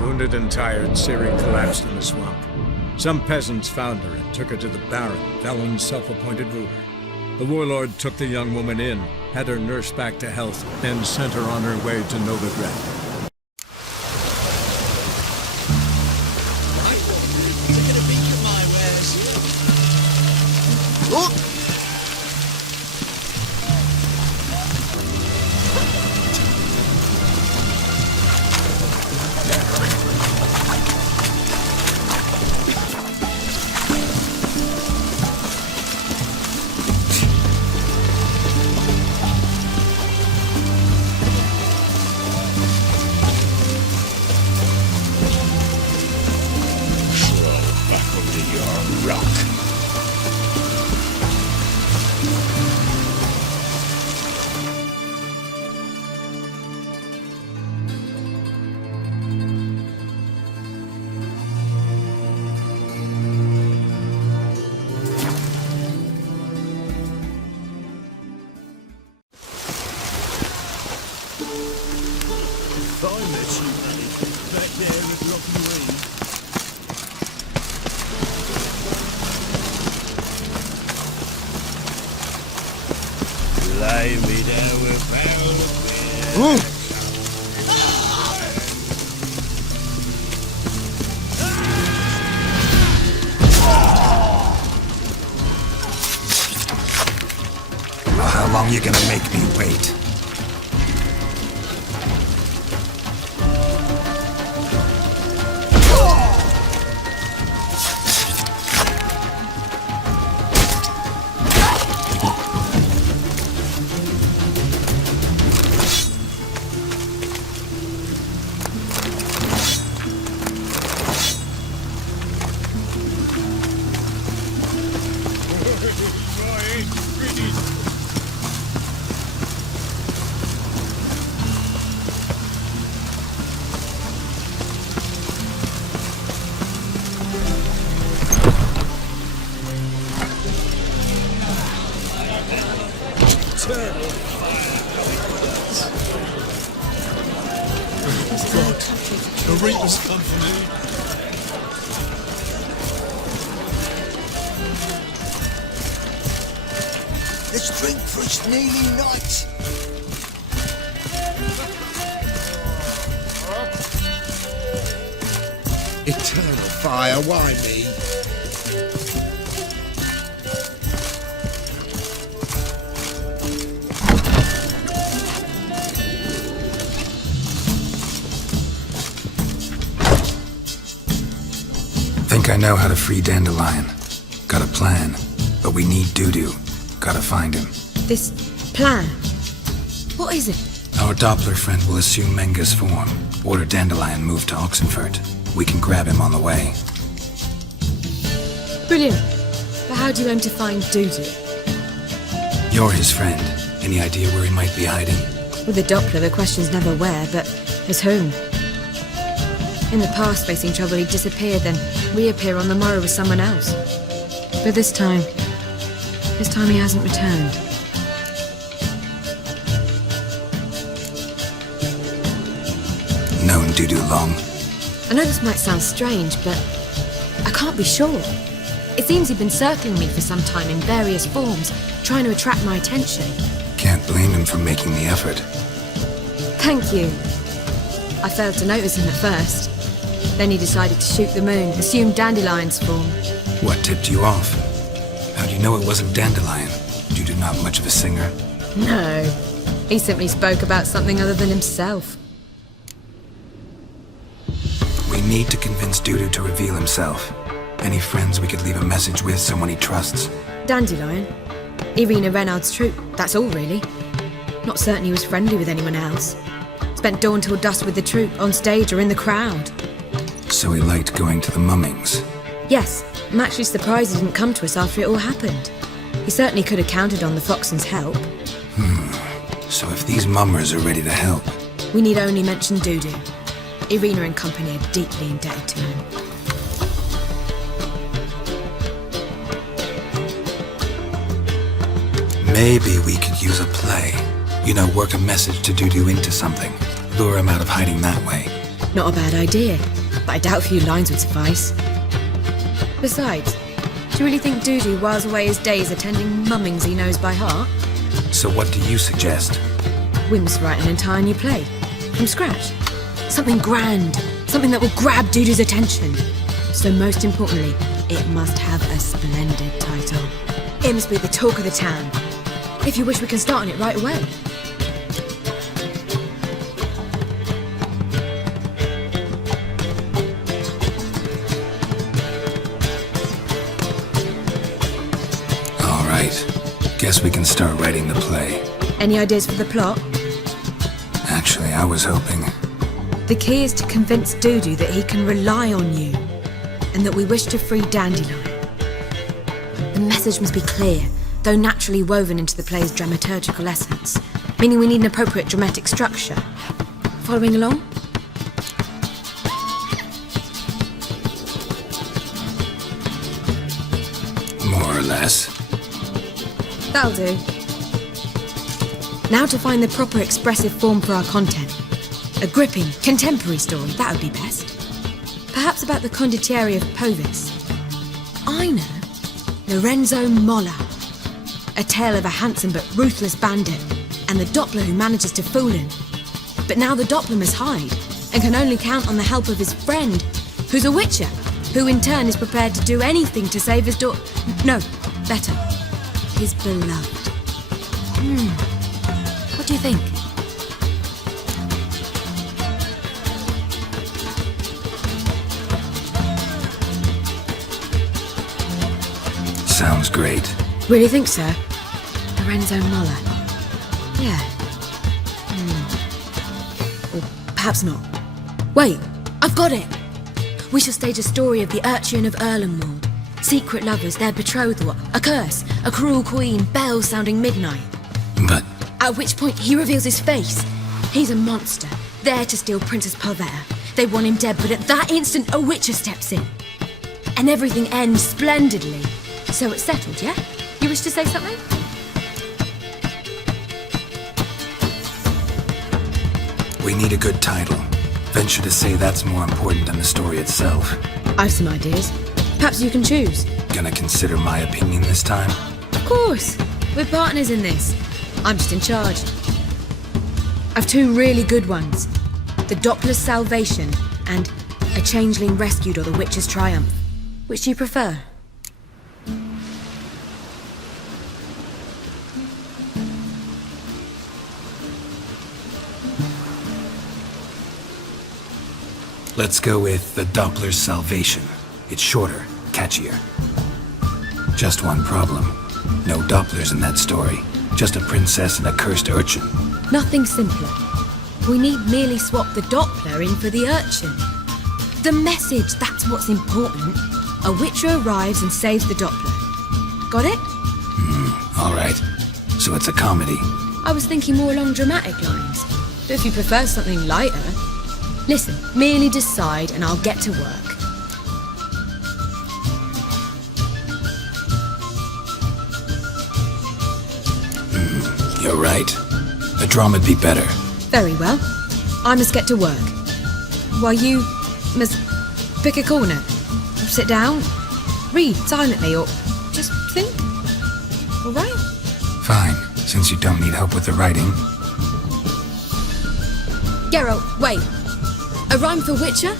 Wounded and tired, Siri collapsed in the swamp. Some peasants found her and took her to the Baron, Velen's self-appointed ruler. The warlord took the young woman in, had her nursed back to health, then sent her on her way to Novigrad. How long you gonna make me wait? The Reaper's company. Let's drink for it's nearly night. Eternal fire, why me? Think I know how to free Dandelion. Got a plan, but we need Dudu. Gotta find him. This plan? What is it? Our Doppler friend will assume Menga's form. Order Dandelion moved to Oxenfurt. We can grab him on the way. Brilliant. But how do you aim to find Dudu? You're his friend. Any idea where he might be hiding? With the Doppler, the question's never where, but as whom. In the past, facing trouble, he'd disappear, then reappear on the morrow with someone else. But this time he hasn't returned. Known Dudu long? I know this might sound strange, but I can't be sure. It seems he'd been circling me for some time in various forms, trying to attract my attention. Can't blame him for making the effort. Thank you. I failed to notice him at first. Then he decided to shoot the moon, assume Dandelion's form. What tipped you off? How'd you know it wasn't Dandelion? Dudu not much of a singer. No. He simply spoke about something other than himself. We need to convince Dudu to reveal himself. Any friends we could leave a message with, someone he trusts? Dandelion? Irina Renard's troupe, that's all really. Not certain he was friendly with anyone else. Spent dawn till dusk with the troupe, on stage or in the crowd. So he liked going to the mummings? Yes, I'm actually surprised he didn't come to us after it all happened. He certainly could have counted on the Foxen's help. So if these mummers are ready to help... We need only mention Dudu. Irina and company are deeply indebted to him. Maybe we could use a play. You know, work a message to Dudu into something. Lure him out of hiding that way. Not a bad idea, but I doubt a few lines would suffice. Besides, do you really think Dudu whiles away his days attending mummings he knows by heart? So what do you suggest? We must write an entire new play, from scratch. Something grand, something that will grab Dudu's attention. So most importantly, it must have a splendid title. It must be the talk of the town. If you wish, we can start on it right away. All right. Guess we can start writing the play. Any ideas for the plot? Actually, I was hoping... The key is to convince Dudu that he can rely on you, and that we wish to free Dandelion. The message must be clear, though naturally woven into the play's dramaturgical essence, meaning we need an appropriate dramatic structure. Following along? More or less. That'll do. Now to find the proper expressive form for our content. A gripping, contemporary story, that would be best. Perhaps about the condottieri of Povis. I know. Lorenzo Molla. A tale of a handsome but ruthless bandit, and the Doppler who manages to fool him. But now the Doppler must hide, and can only count on the help of his friend, who's a witcher, who in turn is prepared to do anything to save his daughter. No, better. His beloved. What do you think? Sounds great. Really think so? Lorenzo Molla. Yeah. Or perhaps not. Wait, I've got it! We shall stage a story of the urchin of Erlenwald. Secret lovers, their betrothal, a curse, a cruel queen, bells sounding midnight. But... At which point he reveals his face. He's a monster, there to steal Princess Palvetta. They want him dead, but at that instant a witcher steps in. And everything ends splendidly. So it's settled, yeah? You wish to say something? we need a good title. Venture to say that's more important than the story itself. I've some ideas. Perhaps you can choose. Gonna consider my opinion this time? Of course. We're partners in this. I'm just in charge. I've two really good ones. The Doppler's Salvation and A Changeling Rescued or The Witcher's Triumph. Which do you prefer? Let's go with The Doppler's Salvation. It's shorter, catchier. Just one problem. No Dopplers in that story. Just a princess and a cursed urchin. Nothing simpler. We need merely swap the Doppler in for the urchin. The message, that's what's important. A witcher arrives and saves the Doppler. Got it? All right. So it's a comedy. I was thinking more along dramatic lines. But if you prefer something lighter... Listen, merely decide and I'll get to work. You're right. A drama'd be better. Very well. I must get to work. While you must pick a corner. Sit down, read silently, or just think. All right? Fine, since you don't need help with the writing. Geralt, wait. A rhyme for Witcher?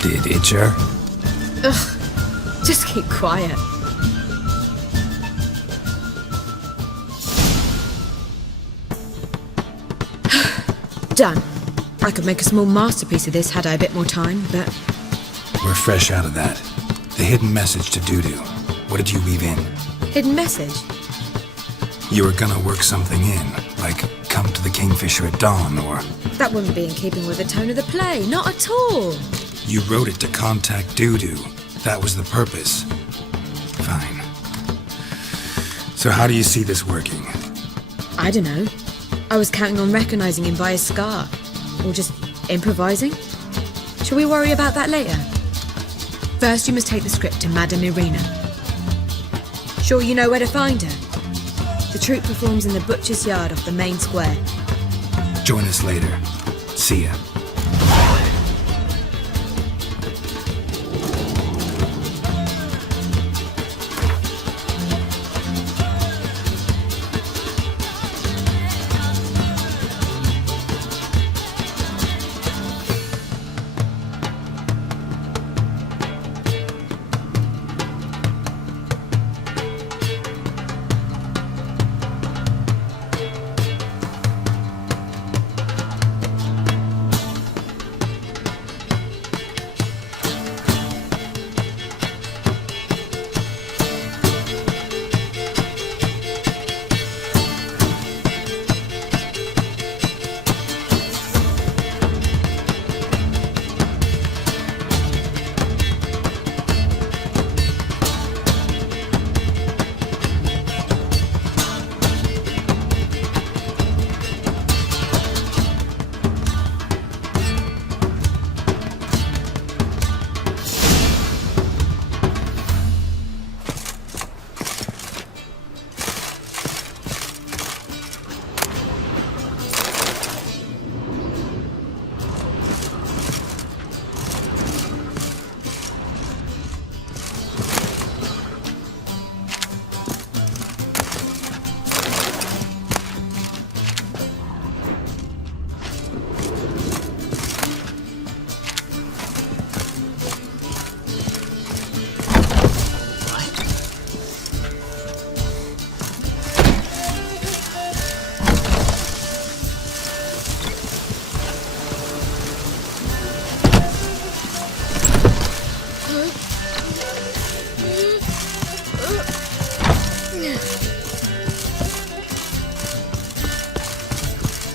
Did Itcher? Ugh, just keep quiet. Done. I could make a small masterpiece of this had I a bit more time, but... We're fresh out of that. The hidden message to Dudu. What did you weave in? Hidden message? You were gonna work something in, like come to the Kingfisher at dawn, or... That wouldn't be in keeping with the tone of the play, not at all. You wrote it to contact Dudu. That was the purpose. Fine. So how do you see this working? I don't know. I was counting on recognizing him by his scar. Or just improvising. Shall we worry about that later? First, you must take the script to Madame Irina. Sure you know where to find her? The troupe performs in the butcher's yard off the main square. Join us later. See ya.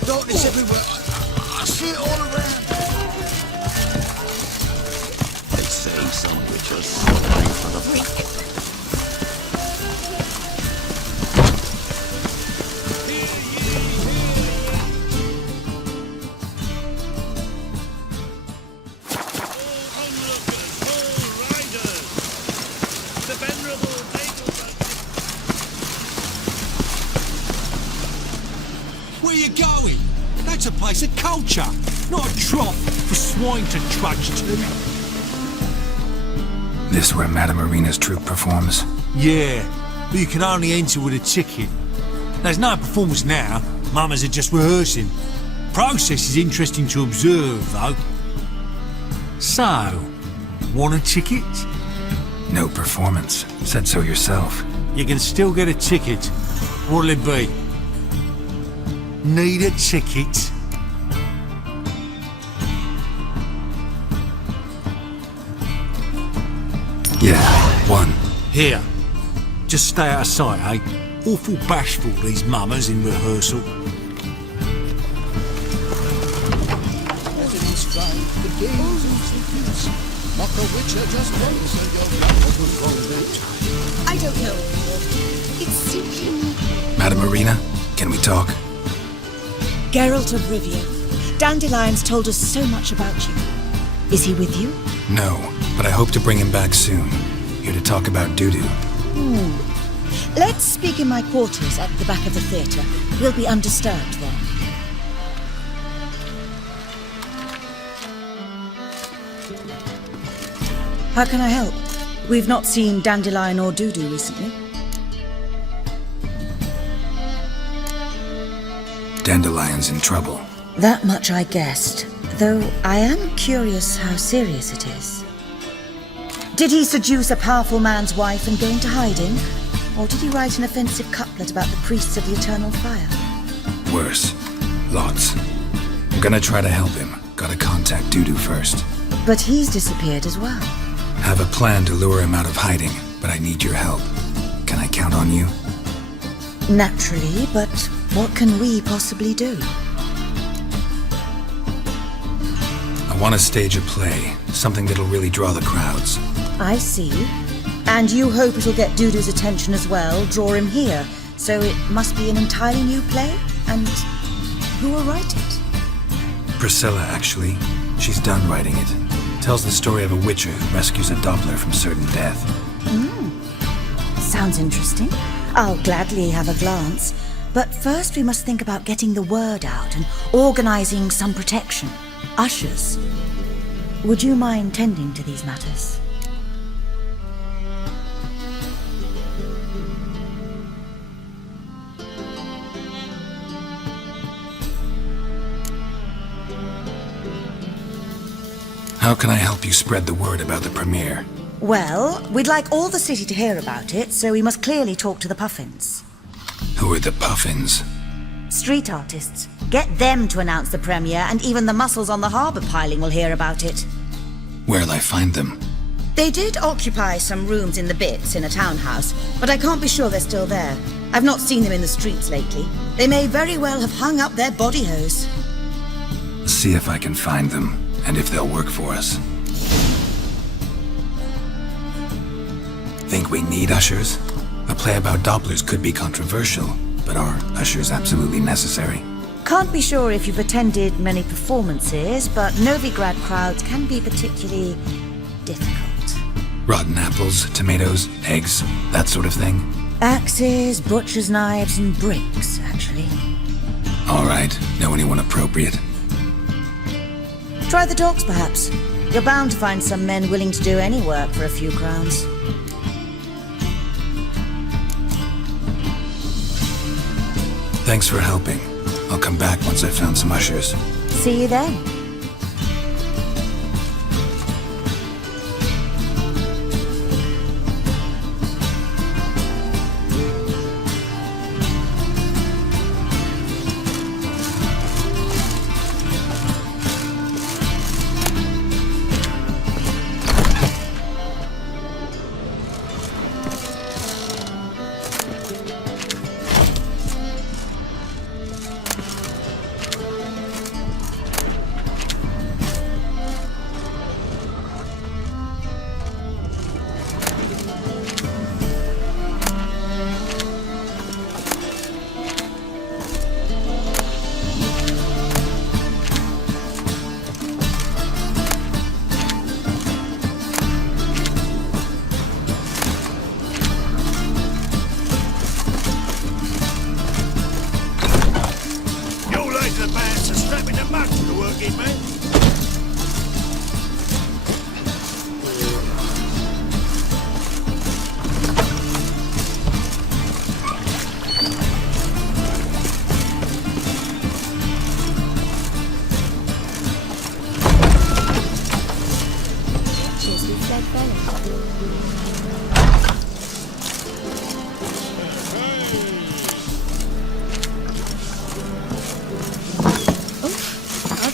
Darkness everywhere. I see it all around. They say some witches suffering for the wicked. Where you going? That's a place of culture, not a trough for swine to trudge to. This where Madame Marina's troupe performs? Yeah, but you can only enter with a ticket. There's no performance now. Mamas are just rehearsing. Process is interesting to observe, though. So, want a ticket? No performance. Said so yourself. You can still get a ticket. What'll it be? Need a ticket? Yeah, one. Here. Just stay out of sight, eh? Awful bashful, these mamas in rehearsal. I don't know. It's simply... Madame Marina, can we talk? Geralt of Rivia. Dandelion's told us so much about you. Is he with you? No, but I hope to bring him back soon. Here to talk about doo-doo. Let's speak in my quarters at the back of the theatre. We'll be undisturbed there. How can I help? We've not seen Dandelion or Doodoo recently. Dandelion's in trouble. That much I guessed, though I am curious how serious it is. Did he seduce a powerful man's wife and go into hiding? Or did he write an offensive couplet about the priests of the eternal fire? Worse. Lots. I'm gonna try to help him. Gotta contact Doodoo first. But he's disappeared as well. Have a plan to lure him out of hiding, but I need your help. Can I count on you? Naturally, but what can we possibly do? I want to stage a play. Something that'll really draw the crowds. I see. And you hope it'll get Doodoo's attention as well, draw him here. So it must be an entirely new play? And who will write it? Priscilla, actually. She's done writing it. Tells the story of a witcher who rescues a Doppler from certain death. Sounds interesting. I'll gladly have a glance. But first we must think about getting the word out and organizing some protection. Ushers. Would you mind tending to these matters? How can I help you spread the word about the premiere? Well, we'd like all the city to hear about it, so we must clearly talk to the Puffins. Who are the Puffins? Street artists. Get them to announce the premiere, and even the muscles on the harbour piling will hear about it. Where'll I find them? They did occupy some rooms in the Bits in a townhouse, but I can't be sure they're still there. I've not seen them in the streets lately. They may very well have hung up their body hose. See if I can find them, and if they'll work for us. Think we need ushers? A play about Dopplers could be controversial, but are ushers absolutely necessary? Can't be sure if you've attended many performances, but Novigrad crowds can be particularly difficult. Rotten apples, tomatoes, eggs, that sort of thing? Axes, butcher's knives, and bricks, actually. All right, know anyone appropriate? Try the docks, perhaps. You're bound to find some men willing to do any work for a few crowns. Thanks for helping. I'll come back once I've found some ushers. See you then.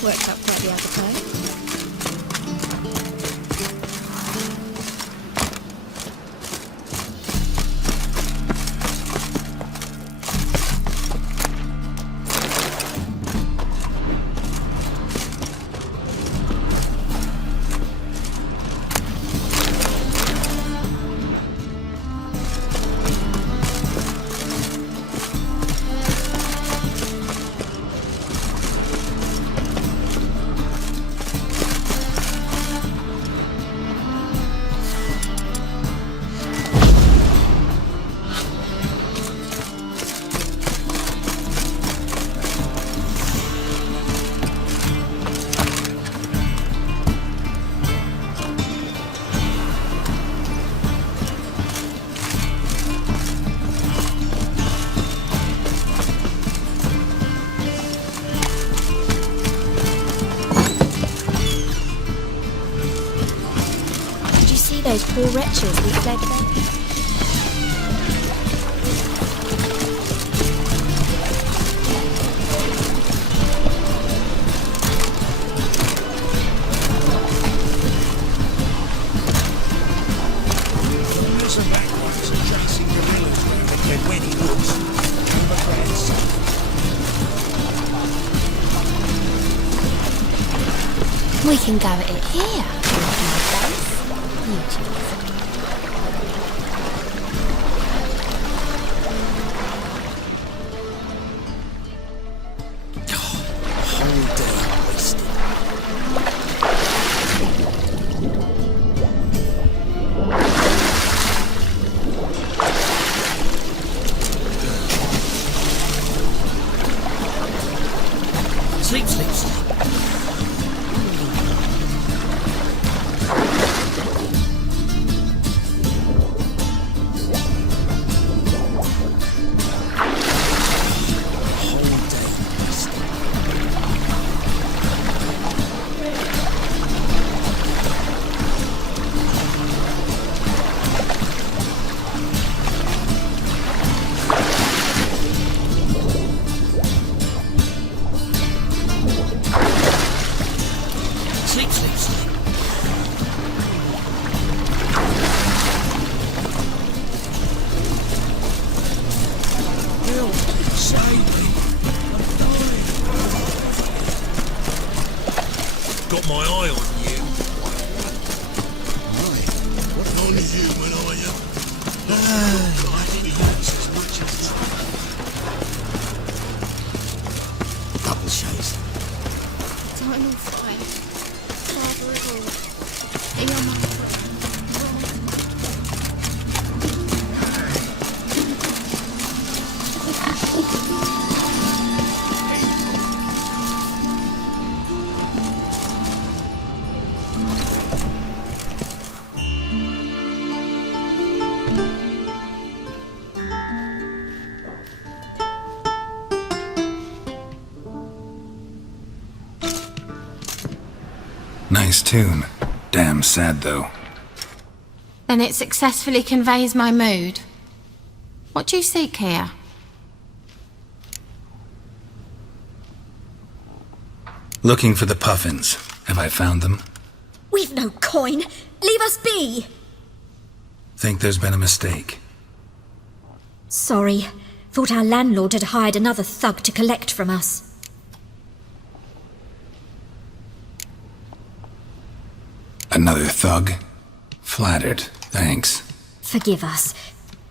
Worked out quite the appetite. Those poor wretches we fled them. We can go at it here. Sleep, sleep, sleep. Sleep, sleep, sleep. Bill, save me. I'm dying. Got my eye on you. What's only human, are you? Double chase. I'm all fine. Father at all. You're my friend. Nice tune. Damn sad, though. Then it successfully conveys my mood. What do you seek here? Looking for the puffins. Have I found them? We've no coin. Leave us be. Think there's been a mistake. Sorry. Thought our landlord had hired another thug to collect from us. Another thug? Flattered. Thanks. Forgive us.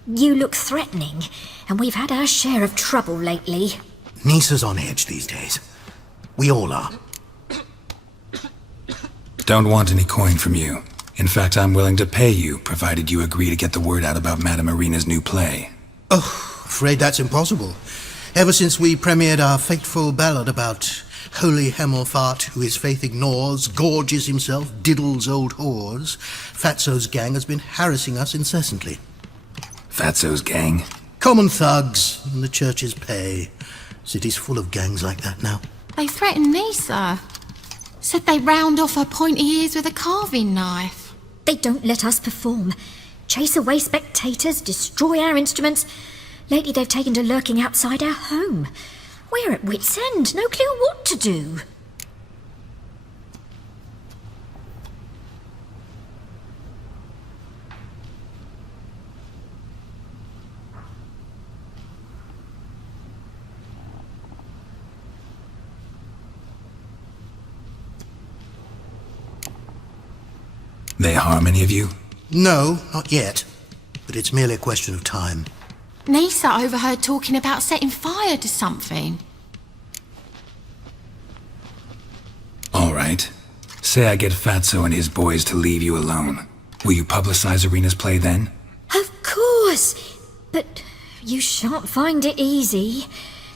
You look threatening, and we've had our share of trouble lately. Nisa's on edge these days. We all are. Don't want any coin from you. In fact, I'm willing to pay you, provided you agree to get the word out about Madame Irina's new play. Oh, afraid that's impossible. Ever since we premiered our fateful ballad about holy Hemelfart, who his faith ignores, gorges himself, diddles old whores, Fatso's gang has been harassing us incessantly. Fatso's gang? Common thugs in the church's pay. City's full of gangs like that now. They threatened Nisa. Said they'd round off her pointy ears with a carving knife. They don't let us perform. Chase away spectators, destroy our instruments. Lately they've taken to lurking outside our home. We're at wit's end, no clue what to do. They harm any of you? No, not yet. But it's merely a question of time. Nisa overheard talking about setting fire to something. All right. Say I get Fatso and his boys to leave you alone. Will you publicize Irina's play then? Of course! But you shan't find it easy.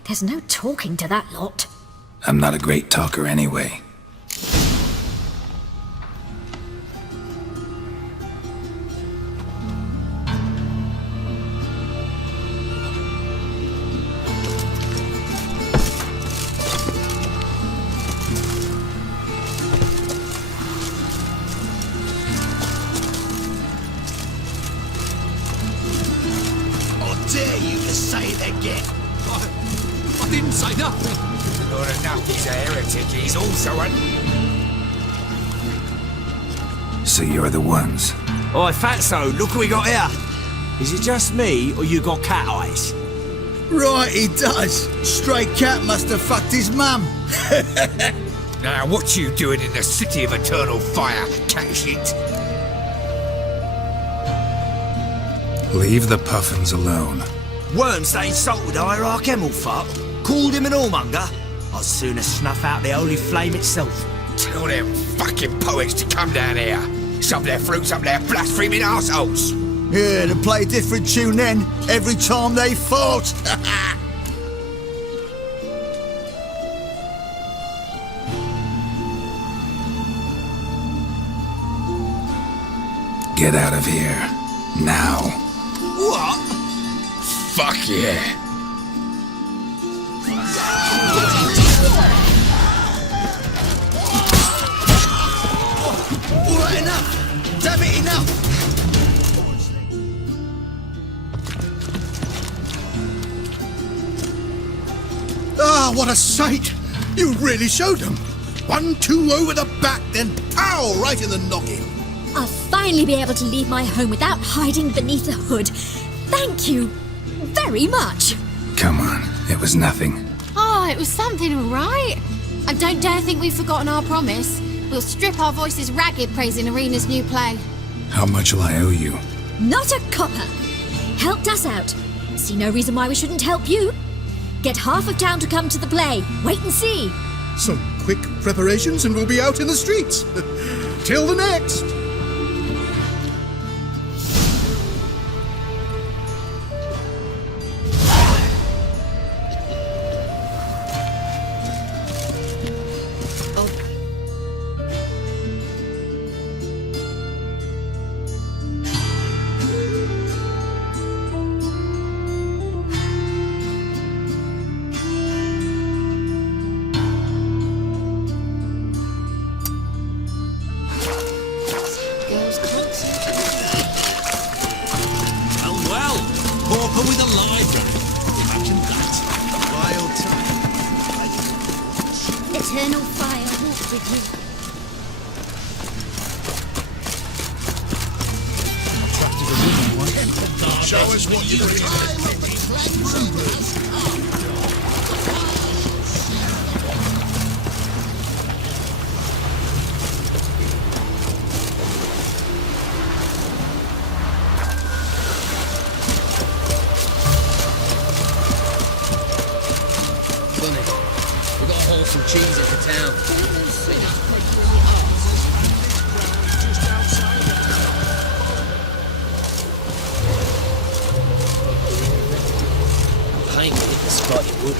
There's no talking to that lot. I'm not a great talker anyway. Dare you to say it again? I didn't say nothing. Not enough he's a heretic, he's also a... So you're the ones. Oi, Fatso, look what we got here. Is it just me, or you got cat eyes? Right, he does. Stray cat must have fucked his mum. Now, what you doing in the city of eternal fire, cat shit? Leave the puffins alone. Worms that insulted Hierarch Hemelfart, called him an whoremonger. I'd sooner snuff out the holy flame itself. Tell them fucking poets to come down here. Shove their fruits up their blaspheming arseholes. Yeah, to play a different tune then, every time they fought. Get out of here. Now. What? Fuck yeah. All right, enough! Damn it, enough! Ah, what a sight! You really showed them. 1-2 over the back, then pow! Right in the noggin. I'll finally be able to leave my home without hiding beneath a hood. Thank you very much. Come on, it was nothing. Oh, it was something, all right. And don't dare think we've forgotten our promise. We'll strip our voices ragged praising Arena's new play. How much will I owe you? Not a copper. Helped us out. See no reason why we shouldn't help you. Get half of town to come to the play. Wait and see. Some quick preparations and we'll be out in the streets. Till the next. Well, Pauper with a library. Imagine that. Wild time. Eternal fire walk with you. Show us what you Funny. We got to haul some cheese into town. Paint with the spotted wood.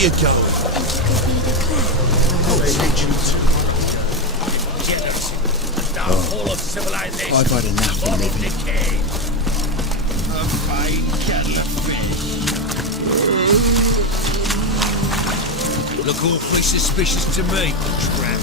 you going? I've had enough of living. Look awfully suspicious to me, tramp.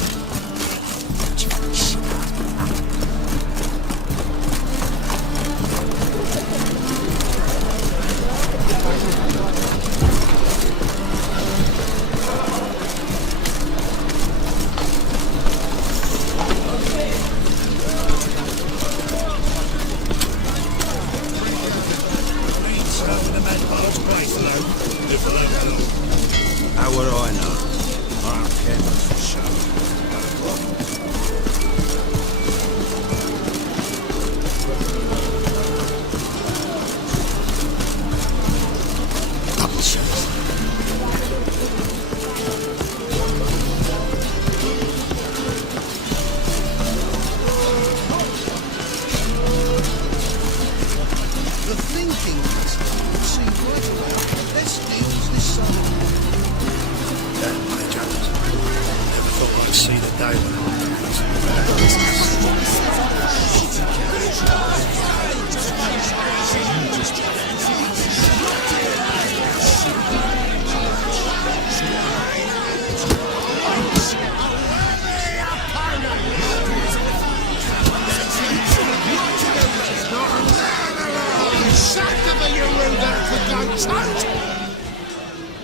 How would I know? I don't care much for show. Double shows. The thinking is, see right about the best deals this summer. Damn, Major. Never thought I'd see the day when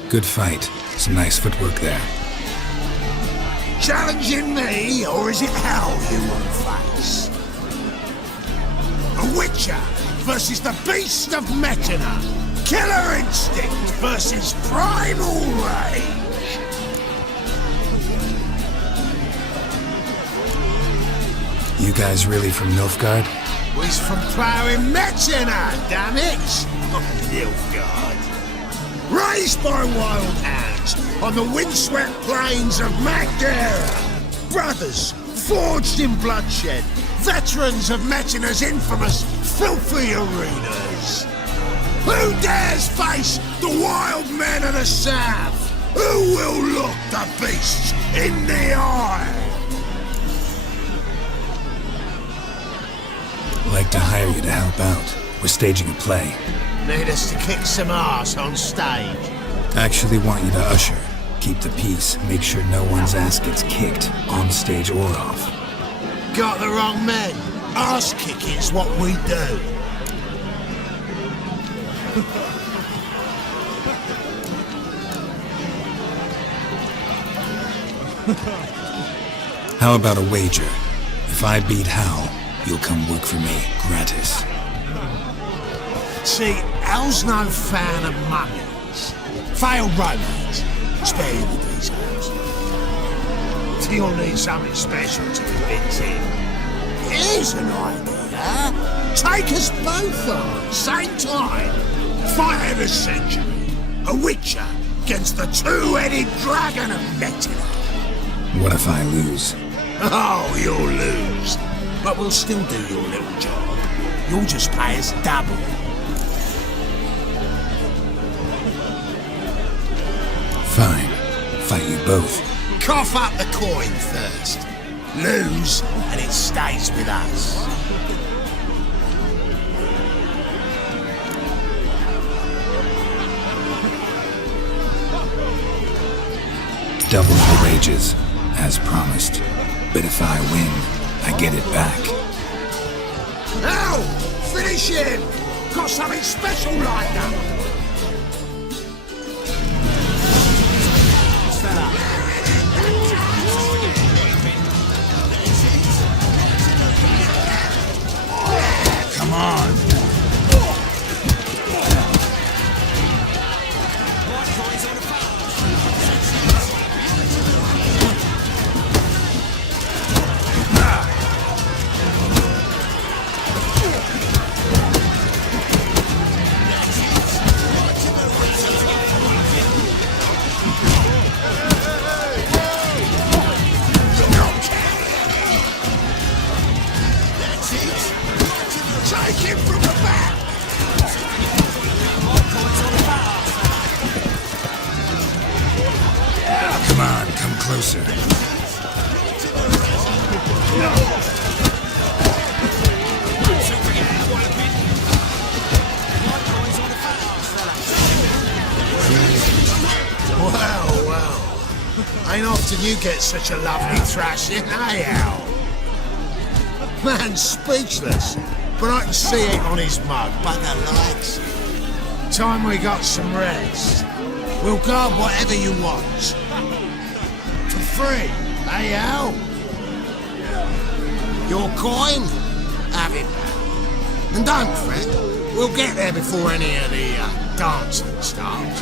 Good fight. Some nice footwork there. Challenging me, or is it hell you want to face? A Witcher versus the Beast of Mechana. Killer instinct versus primal rage. You guys really from Nilfgaard? He's from ploughing Mechana, damn it! Not Nilfgaard. Raised by wild hounds on the windswept plains of Magdera. Brothers, forged in bloodshed. Veterans of Mechana's infamous filthy arenas. Who dares face the wild men of the south? Who will look the beasts in the eye? Like to hire you to help out. We're staging a play. Need us to kick some ass on stage. Actually want you to usher. Keep the peace. Make sure no one's ass gets kicked, on stage or off. Got the wrong men. Ass kicking's what we do. How about a wager? If I beat Hal, you'll come work for me, gratis. See, Al's no fan of mummies. Failed romance. Spare you the details. You'll need something special to convince him. Here's an idea. Take us both on, same time. Fight of the century. A Witcher against the two-headed dragon of Mechana. What if I lose? Oh, you'll lose. But we'll still do your little job. You'll just pay us double. Fine. Fight you both. Cough up the coin first. Lose, and it stays with us. Double the wages, as promised. But if I win, I get it back. Now, finish him! Got something special lined up. Come on. Ain't often you get such a lovely thrashing, eh, Al? Man's speechless, but I can see it on his mug, bugger likes. Time we got some rest. We'll guard whatever you want. For free, eh, Al? Your coin? Have it back. And don't fret, we'll get there before any of the dancing starts.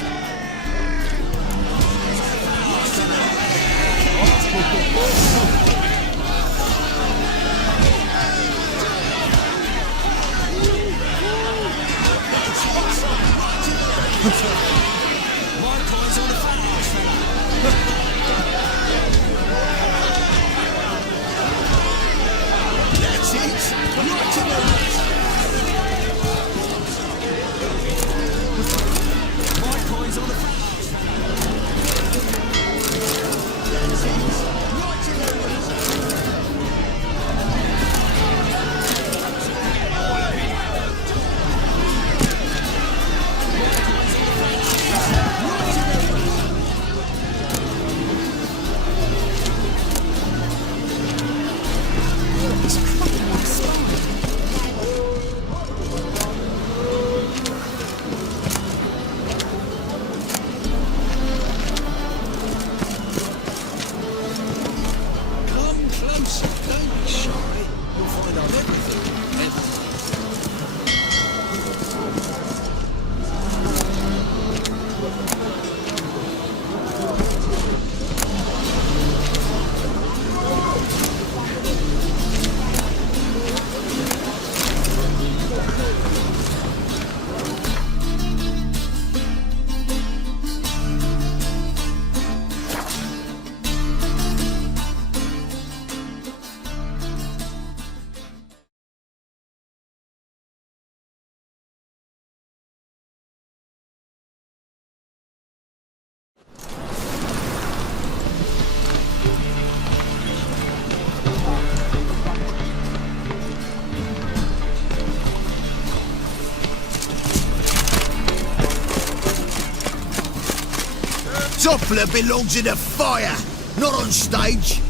Doppler belongs in a fire, not on stage.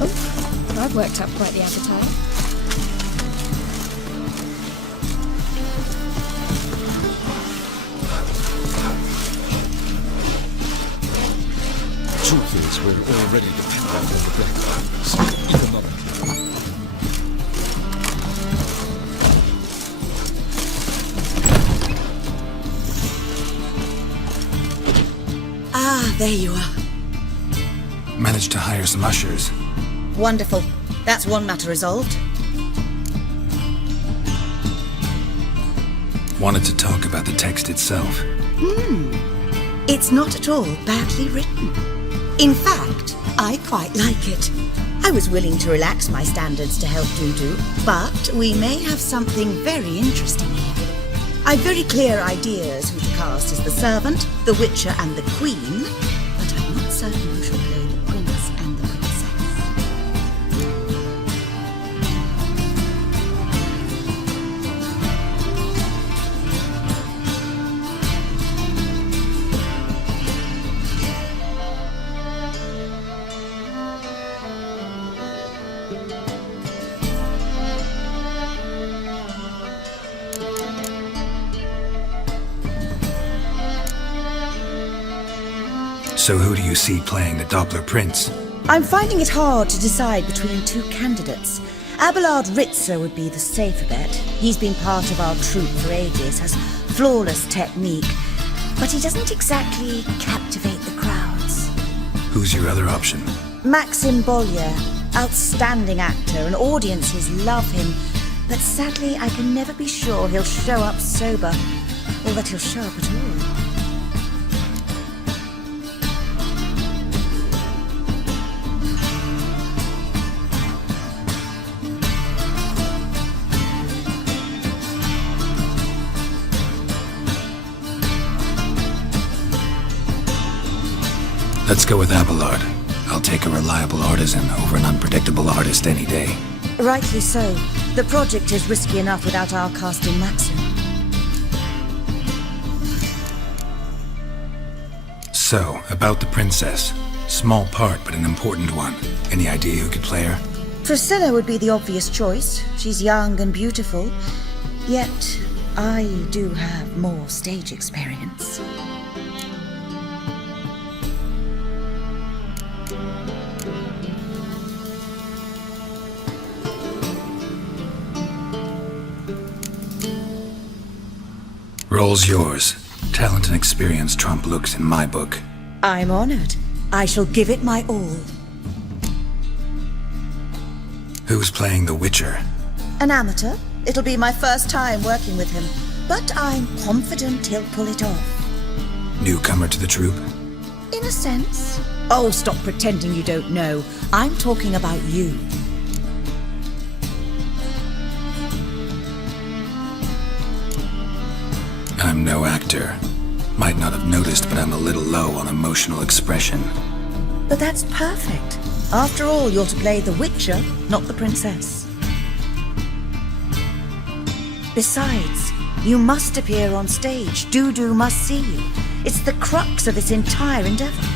Oh, I've worked up quite the appetite. Truth is, we're already dependent on the Black Armies, even though... Ah, there you are. Managed to hire some ushers. Wonderful. That's one matter resolved. Wanted to talk about the text itself. It's not at all badly written. In fact, I quite like it. I was willing to relax my standards to help Dudu, but we may have something very interesting here. I've very clear ideas who to cast as the servant, the witcher and the queen, but I'm not certain who shall play the prince and the princess. So who do you see playing the Doppler Prince? I'm finding it hard to decide between two candidates. Abelard Ritzer would be the safer bet. He's been part of our troupe for ages, has flawless technique, but he doesn't exactly captivate the crowds. Who's your other option? Maxim Bollier, outstanding actor, and audiences love him, but sadly I can never be sure he'll show up sober, or that he'll show up at all. Let's go with Abelard. I'll take a reliable artisan over an unpredictable artist any day. Rightly so. The project is risky enough without our casting Maxim. So, about the princess. Small part, but an important one. Any idea who could play her? Priscilla would be the obvious choice. She's young and beautiful. Yet, I do have more stage experience. Role's yours. Talent and experience trump looks in my book. I'm honored. I shall give it my all. Who's playing the Witcher? An amateur. It'll be my first time working with him, but I'm confident he'll pull it off. Newcomer to the troupe? In a sense. Oh, stop pretending you don't know. I'm talking about you. I'm no actor. Might not have noticed, but I'm a little low on emotional expression. But that's perfect. After all, you're to play the Witcher, not the princess. Besides, you must appear on stage. Dudu must see you. It's the crux of this entire endeavor.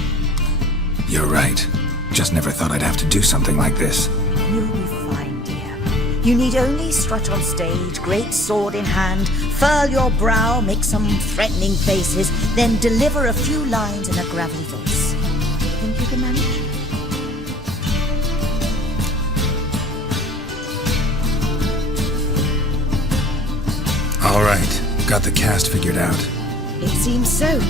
You're right. Just never thought I'd have to do something like this. You'll be fine, dear. You need only strut on stage, great sword in hand, furl your brow, make some threatening faces, then deliver a few lines in a gravelly voice. Think you can manage? All right, got the cast figured out. It seems so.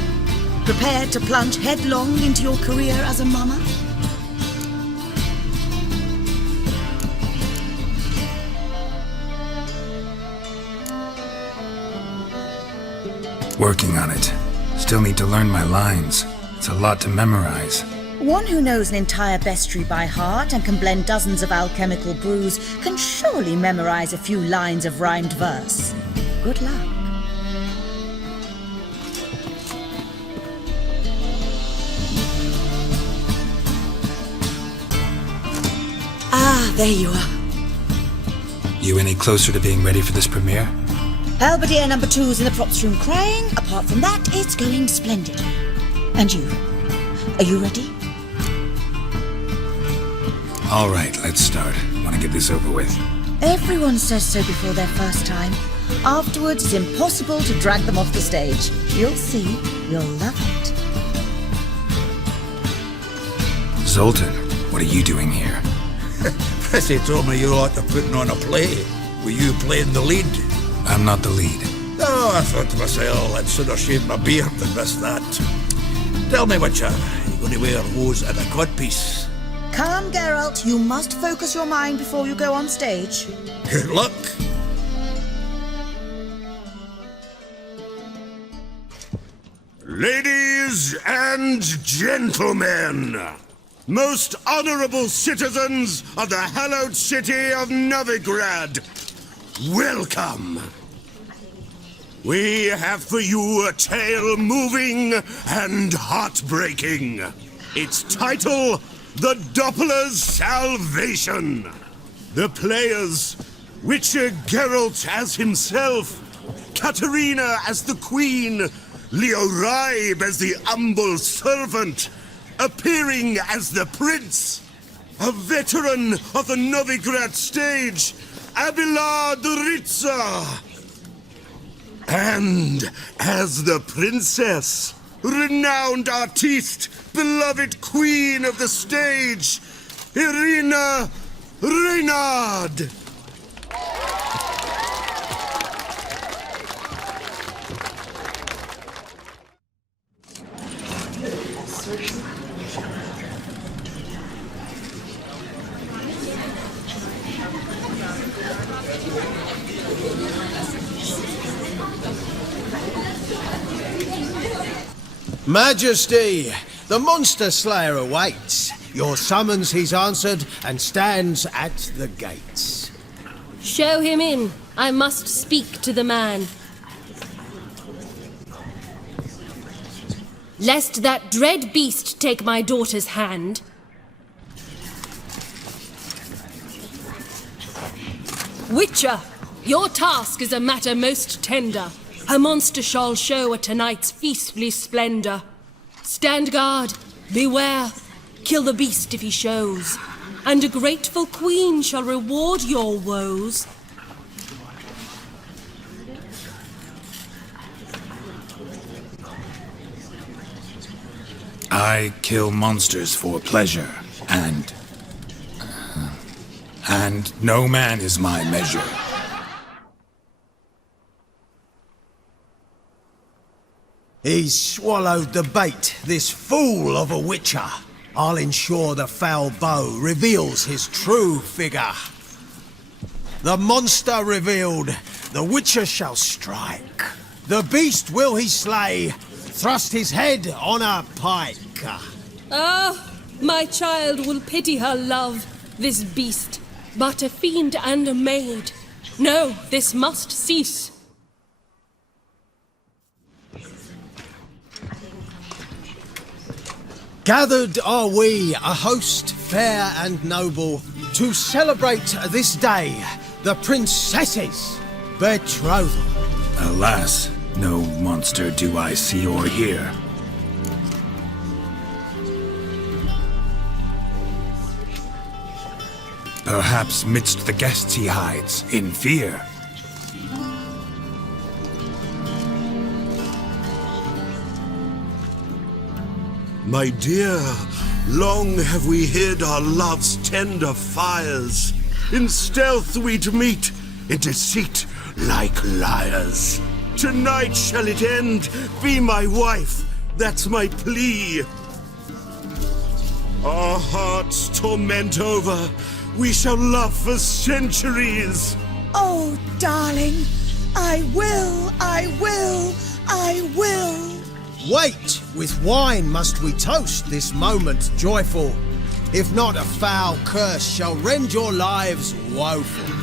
Prepared to plunge headlong into your career as a mama? Working on it. Still need to learn my lines. It's a lot to memorize. One who knows an entire bestiary by heart and can blend dozens of alchemical brews can surely memorize a few lines of rhymed verse. Good luck. Ah, there you are. You any closer to being ready for this premiere? Halberdier number 2's in the props room crying. Apart from that, it's going splendid. And you? Are you ready? All right, let's start. Want to get this over with. Everyone says so before their first time. Afterwards, it's impossible to drag them off the stage. You'll see. You'll love it. Zoltan, what are you doing here? Prissy told me you ought to putting on a play. Were you playing the lead? I'm not the lead. Oh, I thought to myself I'd sooner shave my beard than miss that. Tell me, Witcher, you going to wear hose and a codpiece? Calm, Geralt. You must focus your mind before you go on stage. Good luck. Ladies and gentlemen, most honorable citizens of the hallowed city of Novigrad, welcome. We have for you a tale moving and heartbreaking. Its title, The Doppler's Salvation. The players, Witcher Geralt as himself, Katerina as the queen, Leo Raib as the humble servant, appearing as the prince, a veteran of the Novigrad stage, Abelard Ritza, and as the princess, renowned artiste, beloved queen of the stage, Irina Reynard. Majesty, the monster slayer awaits. Your summons he's answered and stands at the gates. Show him in. I must speak to the man. lest that dread beast take my daughter's hand. Witcher, your task is a matter most tender. Her monster shall show at tonight's feastly splendor. Stand guard, beware, kill the beast if he shows, and a grateful queen shall reward your woes. I kill monsters for pleasure, and no man is my measure. He's swallowed the bait, this fool of a witcher. I'll ensure the foul bow reveals his true figure. The monster revealed, the witcher shall strike. The beast will he slay, thrust his head on a pike. Ah, my child will pity her love, this beast, but a fiend and a maid. No, this must cease. Gathered are we, a host fair and noble, to celebrate this day, the princess's betrothal. Alas, no monster do I see or hear. Perhaps midst the guests he hides, in fear. My dear, long have we hid our love's tender fires. In stealth we'd meet, in deceit like liars. Tonight shall it end, be my wife, that's my plea. Our hearts torment over, we shall love for centuries. Oh, darling, I will, I will, I will. Wait, with wine must we toast this moment joyful. If not, a foul curse shall rend your lives woeful.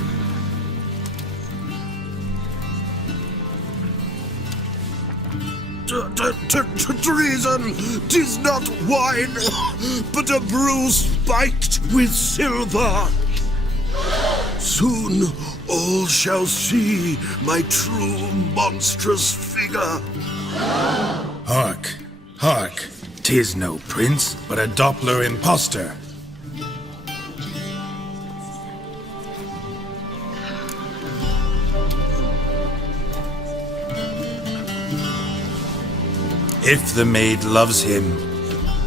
Treason! 'Tis not wine, but a brew spiked with silver. Soon all shall see my true monstrous figure. Hark, hark, 'tis no prince, but a Doppler impostor. If the maid loves him,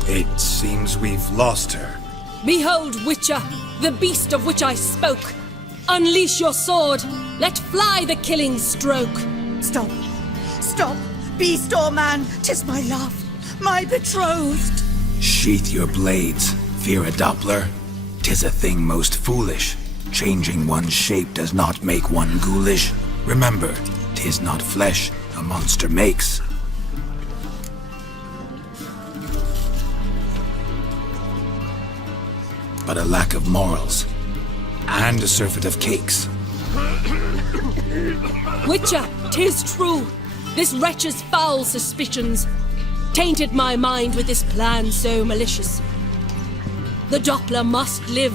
it seems we've lost her. Behold, Witcher, the beast of which I spoke. Unleash your sword, let fly the killing stroke. Stop, stop, beast or man, 'tis my love, my betrothed. Sheath your blades, fear a Doppler. 'Tis a thing most foolish. Changing one's shape does not make one ghoulish. Remember, 'tis not flesh a monster makes. But a lack of morals, and a surfeit of cakes. Witcher, 'tis true, this wretch's foul suspicions tainted my mind with this plan so malicious. The Doppler must live,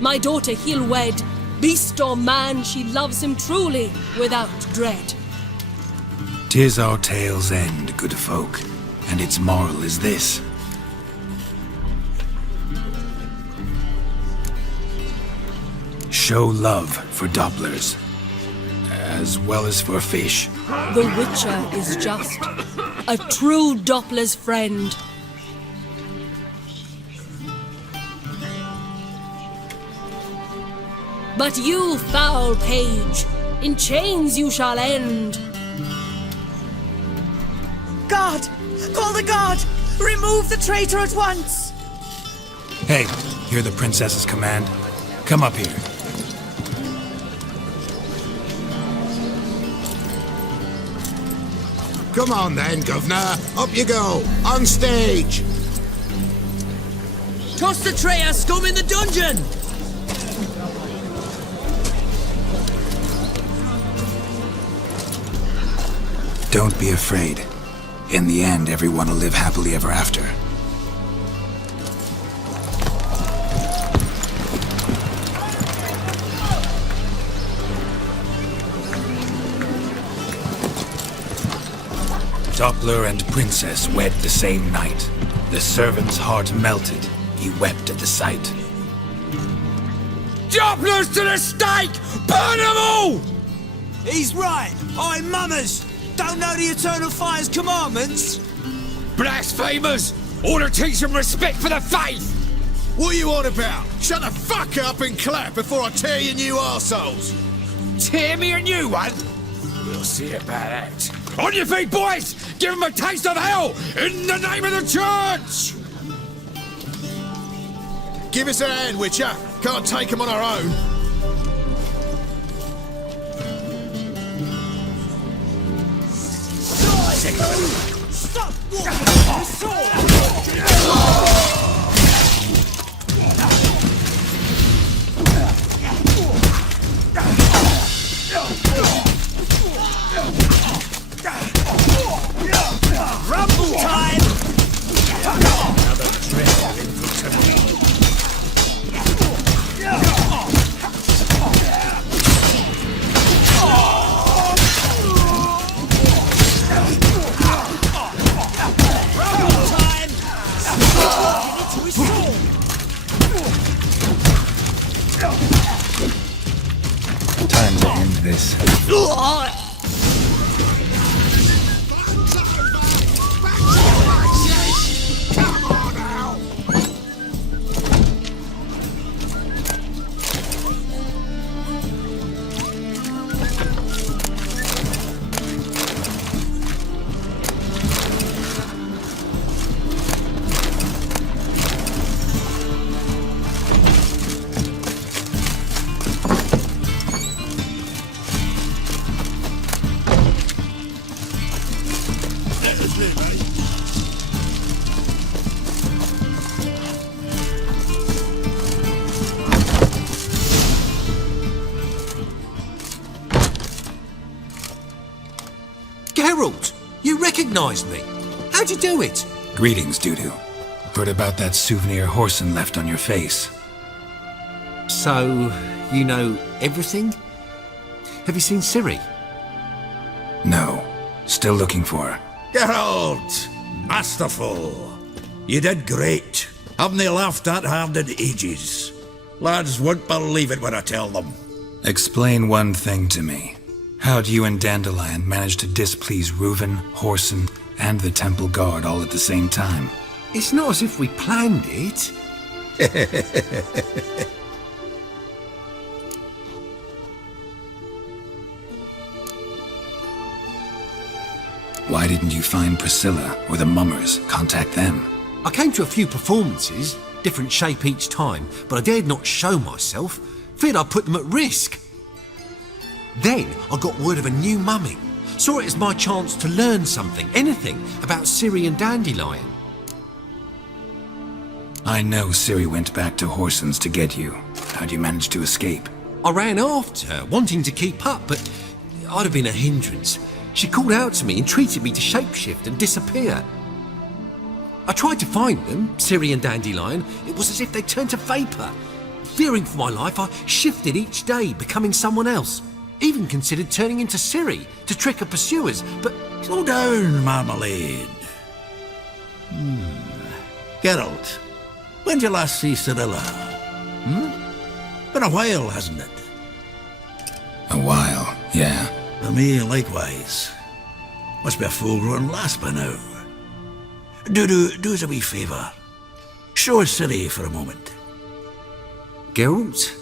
my daughter he'll wed. Beast or man, she loves him truly, without dread. 'Tis our tale's end, good folk, and its moral is this. Show love for Dopplers, as well as for fish. The Witcher is just a true Doppler's friend. But you, foul page, in chains you shall end. Guard! Call the guard! Remove the traitor at once! Hey, hear the princess's command? Come up here. Come on then, governor. Up you go. On stage. Toss the traitor scum in the dungeon! Don't be afraid. In the end, everyone will live happily ever after. Doppler and Princess wed the same night. The servant's heart melted. He wept at the sight. Dopplers to the stake! Burn them all! He's right. I mummers don't know the Eternal Fire's commandments. Blasphemers! Ought to teach them respect for the faith! What are you on about? Shut the fuck up and clap before I tear you new arseholes! Tear me a new one? We'll see about that. On your feet, boys! Give them a taste of hell in the name of the church! Give us a hand, Witcher. Can't take them on our own. Stop walking the sword! Rumble time! Another dreadful infantry. Rumble time! Into his sword! Time to end this. Geralt, you recognized me. How'd you do it? Greetings, Dudu. Heard about that souvenir Horson left on your face. So, you know everything? Have you seen Ciri? No. Still looking for her. Geralt! Masterful! You did great. Haven't they laughed that hard in ages? Lads won't believe it when I tell them. Explain one thing to me. How'd you and Dandelion manage to displease Reuven, Horson, and the Temple Guard all at the same time? It's not as if we planned it. Why didn't you find Priscilla or the Mummers? Contact them. I came to a few performances, different shape each time, but I dared not show myself. Feared I'd put them at risk. Then I got word of a new mumming. Saw it as my chance to learn something, anything, about Ciri and Dandelion. I know Ciri went back to Horson's to get you. How'd you manage to escape? I ran after her, wanting to keep up, but I'd have been a hindrance. She called out to me and treated me to shapeshift and disappear. I tried to find them, Ciri and Dandelion. It was as if they turned to vapour. Fearing for my life, I shifted each day, becoming someone else. Even considered turning into Ciri to trick her pursuers, but... Slow down, Marmalade. Geralt, when'd you last see Cyrilla? Been a while, hasn't it? A while, yeah. For me, likewise. Must be a full-grown lass by now. Do us a wee favour. Show us Ciri for a moment. Geralt?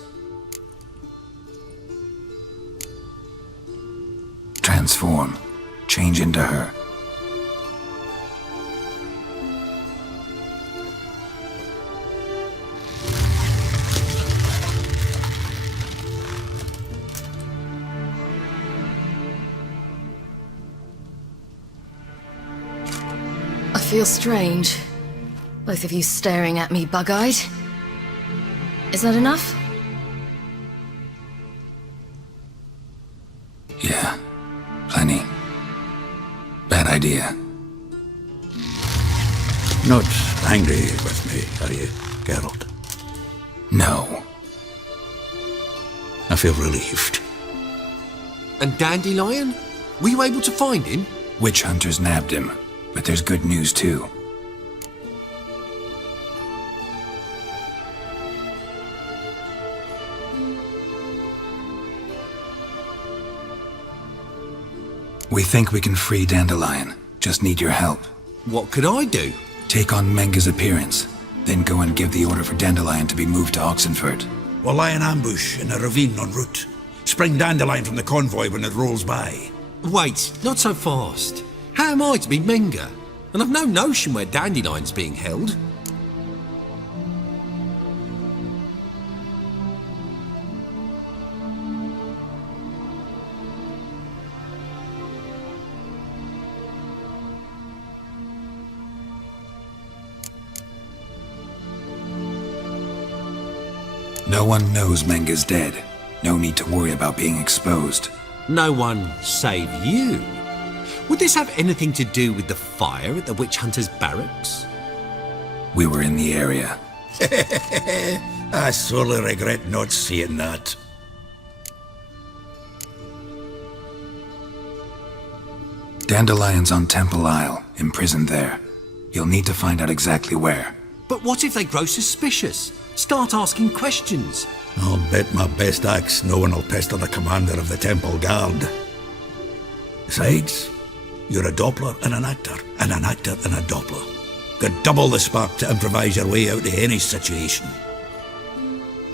Transform. Change into her. I feel strange. Both of you staring at me bug-eyed. Is that enough? Yeah. Plenty. Bad idea. not angry with me, are you, Geralt? No. I feel relieved. And Dandelion? Were you able to find him? Witch hunters nabbed him, but there's good news too. We think we can free Dandelion. Just need your help. What could I do? Take on Menga's appearance, then go and give the order for Dandelion to be moved to Oxenford. We'll lie in ambush in a ravine en route. Spring Dandelion from the convoy when it rolls by. Wait, not so fast. How am I to be Menga? And I've no notion where Dandelion's being held. No one knows Menga's dead. No need to worry about being exposed. No one save you. Would this have anything to do with the fire at the witch hunter's barracks? We were in the area. I sorely regret not seeing that. Dandelion's on Temple Isle, imprisoned there. You'll need to find out exactly where. But what if they grow suspicious? Start asking questions. I'll bet my best axe no one will pester the commander of the Temple Guard. Besides, you're a Doppler and an actor and a Doppler. Got double the spark to improvise your way out of any situation.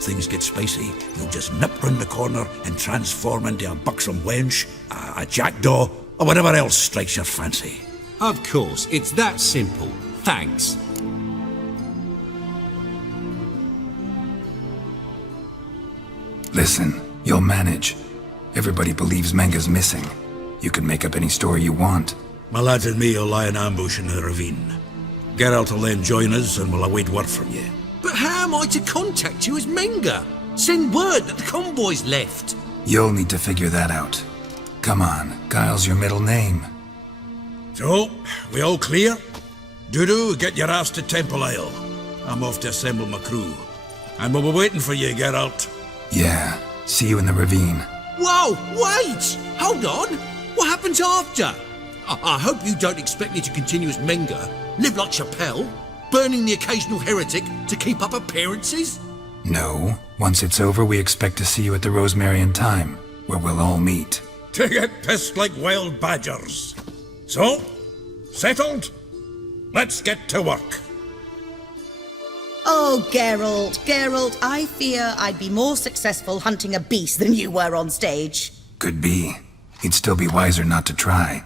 Things get spicy, you'll just nip round the corner and transform into a buxom wench, a jackdaw, or whatever else strikes your fancy. Of course, it's that simple. Thanks. Listen, you'll manage. Everybody believes Menga's missing. You can make up any story you want. My lads and me will lie in ambush in the ravine. Geralt will then join us and we'll await word from you. But how am I to contact you as Menga? Send word that the convoy's left. You'll need to figure that out. Come on, Guile's your middle name. So, we all clear? Dudu, get your ass to Temple Isle. I'm off to assemble my crew. And we'll be waiting for you, Geralt. Yeah, see you in the ravine. Whoa, wait! Hold on! What happens after? I hope you don't expect me to continue as Menga, live like Chappelle, burning the occasional heretic to keep up appearances? No, once it's over we expect to see you at the Rosemary and Thyme, where we'll all meet. To get pissed like wild badgers. So, settled? Let's get to work. Oh, Geralt, I fear I'd be more successful hunting a beast than you were on stage. Could be. You'd still be wiser not to try.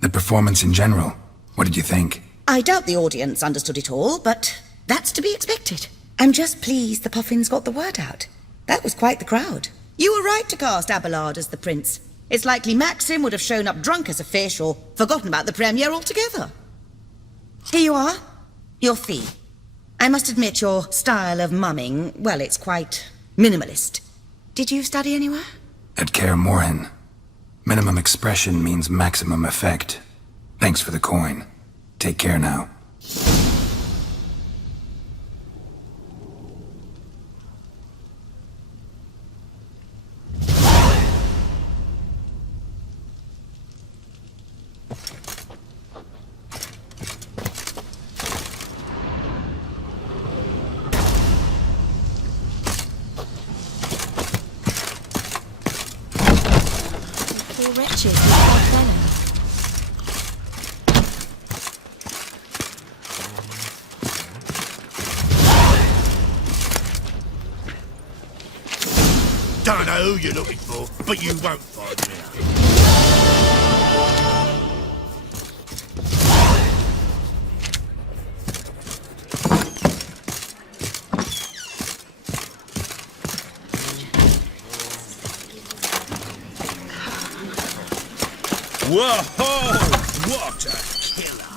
The performance in general, what did you think? I doubt the audience understood it all, but that's to be expected. I'm just pleased the Puffins got the word out. That was quite the crowd. You were right to cast Abelard as the prince. It's likely Maxim would have shown up drunk as a fish or forgotten about the premiere altogether. Here you are, your fee. I must admit your style of mumming, well, it's quite minimalist. Did you study anywhere? At Kaer Morhen. Minimum expression means maximum effect. Thanks for the coin. Take care now. Poor wretches, poor fellow. Don't know who you're looking for, but you won't find me. Whoa! What a killer!